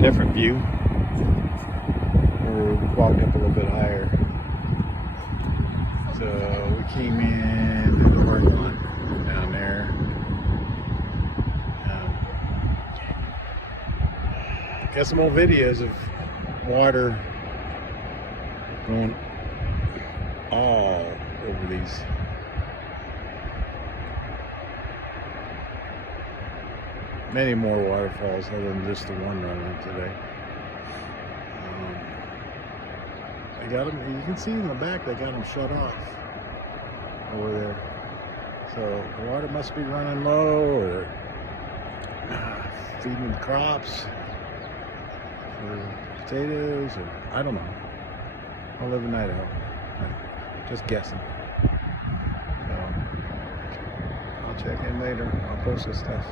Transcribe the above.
different view. We walked up a little bit higher. So we came in to the parking lot down there. Got some old videos of water going all over these. Many more waterfalls other than just the one running today. They got them, you can see in the back, they got them shut off over there. So the water must be running low, or feeding the crops, or potatoes, or I don't know. I live in Idaho. I'm just guessing. So I'll check in later. I'll post this stuff.